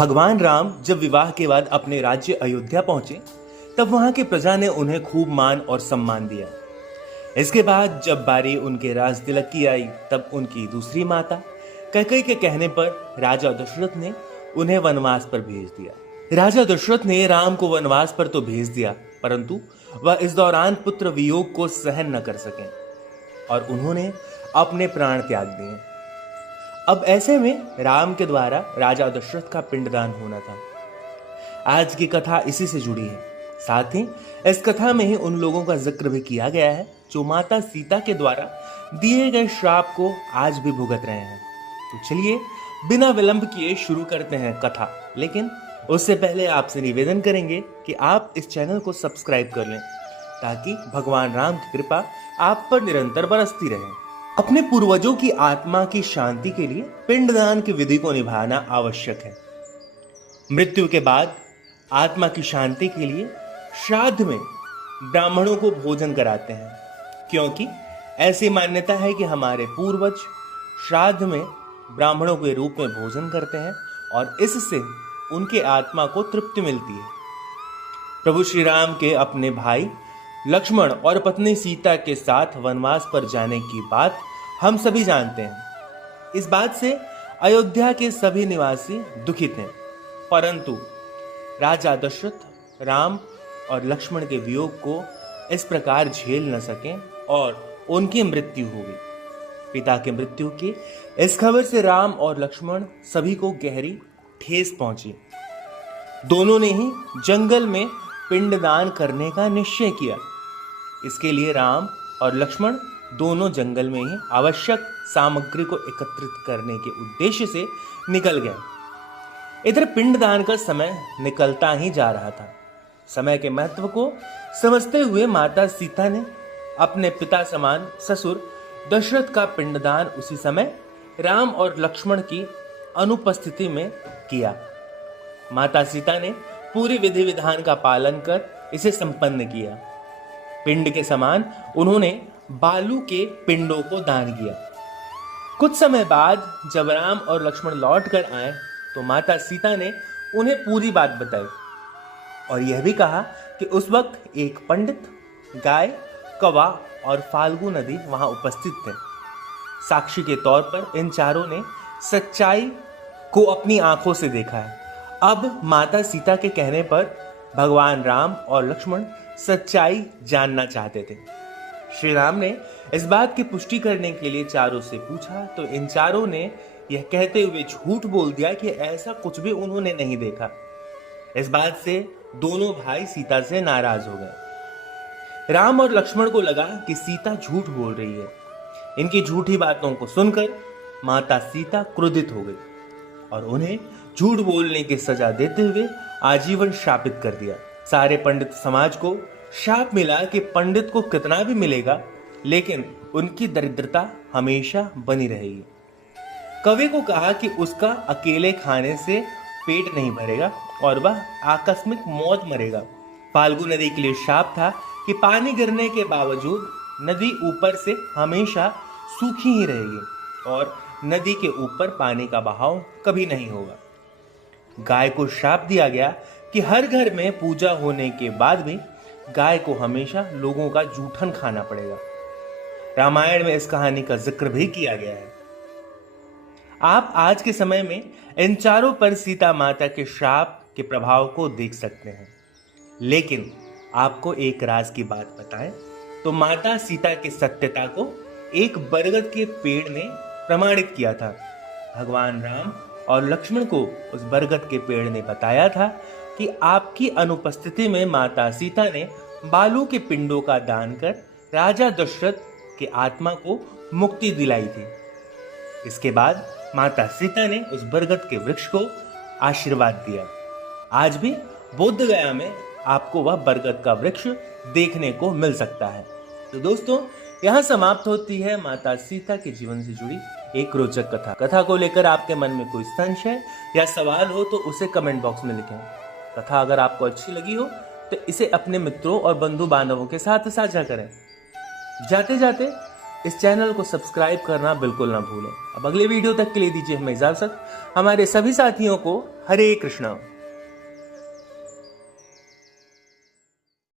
भगवान राम जब विवाह के बाद अपने राज्य अयोध्या पहुंचे तब वहां की प्रजा ने उन्हें खूब मान और सम्मान दिया। इसके बाद जब बारी उनके राज तिलक की आई तब उनकी दूसरी माता कैकेयी के कहने पर राजा दशरथ ने उन्हें वनवास पर भेज दिया। राजा दशरथ ने राम को वनवास पर तो भेज दिया, परंतु वह इस दौरान पुत्र वियोग को सहन न कर सके और उन्होंने अपने प्राण त्याग दिए। अब ऐसे में राम के द्वारा राजा दशरथ का पिंडदान होना था। आज की कथा इसी से जुड़ी है। साथ ही इस कथा में ही उन लोगों का जिक्र भी किया गया है जो माता सीता के द्वारा दिए गए श्राप को आज भी भुगत रहे हैं। तो चलिए बिना विलंब किए शुरू करते हैं कथा, लेकिन उससे पहले आपसे निवेदन करेंगे कि आप इस चैनल को सब्सक्राइब कर लें ताकि भगवान राम की कृपा आप पर निरंतर बरसती रहे। अपने पूर्वजों की आत्मा की शांति के लिए पिंडदान की विधि को निभाना आवश्यक है। मृत्यु के बाद आत्मा की शांति के लिए श्राद्ध में ब्राह्मणों को भोजन कराते हैं, क्योंकि ऐसी मान्यता है कि हमारे पूर्वज श्राद्ध में ब्राह्मणों के रूप में भोजन करते हैं और इससे उनके आत्मा को तृप्ति मिलती है। प्रभु श्री राम के अपने भाई लक्ष्मण और पत्नी सीता के साथ वनवास पर जाने की बात हम सभी जानते हैं। इस बात से अयोध्या के सभी निवासी दुखित हैं, परंतु राजा दशरथ राम और लक्ष्मण के वियोग को इस प्रकार झेल न सके और उनकी मृत्यु हो गई। पिता की मृत्यु की इस खबर से राम और लक्ष्मण सभी को गहरी ठेस पहुंची। दोनों ने ही जंगल में पिंडदान करने का निश्चय किया। इसके लिए राम और लक्ष्मण दोनों जंगल में ही आवश्यक सामग्री को एकत्रित करने के उद्देश्य से निकल गए। इधर पिंडदान का समय निकलता ही जा रहा था। समय के महत्व को समझते हुए माता सीता ने अपने पिता समान ससुर दशरथ का पिंडदान उसी समय राम और लक्ष्मण की अनुपस्थिति में किया। माता सीता ने पूरी विधि विधान का पालन कर इसे संपन्न किया। पिंड के समान उन्होंने बालू के पिंडों को दान किया। कुछ समय बाद जब राम और लक्ष्मण लौट कर आए तो माता सीता ने उन्हें पूरी बात बताई और यह भी कहा कि उस वक्त एक पंडित, गाय, कौवा और फाल्गु नदी वहां उपस्थित थे। साक्षी के तौर पर इन चारों ने सच्चाई को अपनी आंखों से देखा है। अब माता सीता के कहने पर भगवान राम और लक्ष्मण सच्चाई जानना चाहते थे। श्री राम ने इस बात की पुष्टि करने के लिए चारों से पूछा तो इन चारों ने यह कहते हुए झूठ बोल दिया कि ऐसा कुछ भी उन्होंने नहीं देखा। इस बात से दोनों भाई सीता से नाराज हो गए। राम और लक्ष्मण को लगा कि सीता झूठ बोल रही है। इनकी झूठी बातों को सुनकर माता सीता क्रोधित हो गई और उन्हें झूठ बोलने की सजा देते हुए आजीवन शापित कर दिया। सारे पंडित समाज को शाप मिला कि पंडित को कितना भी मिलेगा लेकिन उनकी दरिद्रता हमेशा बनी रहेगी। कवि को कहा कि उसका अकेले खाने से पेट नहीं भरेगा और वह आकस्मिक मौत मरेगा। फाल्गु नदी के लिए शाप था कि पानी गिरने के बावजूद नदी ऊपर से हमेशा सूखी ही रहेगी और नदी के ऊपर पानी का बहाव कभी नहीं होगा। गाय को श्राप दिया गया कि हर घर में पूजा होने के बाद भी गाय को हमेशा लोगों का जूठन खाना पड़ेगा। रामायण में इस कहानी का जिक्र भी किया गया है। आप आज के समय में इन चारों पर सीता माता के श्राप के प्रभाव को देख सकते हैं, लेकिन आपको एक राज की बात बताएं तो माता सीता की सत्यता को एक बरगद के पेड़ ने प्रमाणित किया था। भगवान राम और लक्ष्मण को उस बरगद के पेड़ ने बताया था कि आपकी अनुपस्थिति में माता सीता ने बालू के पिंडों का दान कर राजा दशरथ के आत्मा को मुक्ति दिलाई थी। इसके बाद माता सीता ने उस बरगद के वृक्ष को आशीर्वाद दिया। आज भी बोध गया में आपको वह बरगद का वृक्ष देखने को मिल सकता है। तो दोस्तों, यहाँ समाप्त होती है माता सीता के जीवन से जुड़ी एक रोचक कथा को लेकर आपके मन में कोई संशय या सवाल हो तो उसे कमेंट बॉक्स में लिखें। कथा अगर आपको अच्छी लगी हो तो इसे अपने मित्रों और बंधु बांधवों के साथ साझा करें। जाते जाते इस चैनल को सब्सक्राइब करना बिल्कुल ना भूलें। अब अगले वीडियो तक के लिए दीजिए हमें इजाजत। हमारे सभी साथियों को हरे कृष्णा।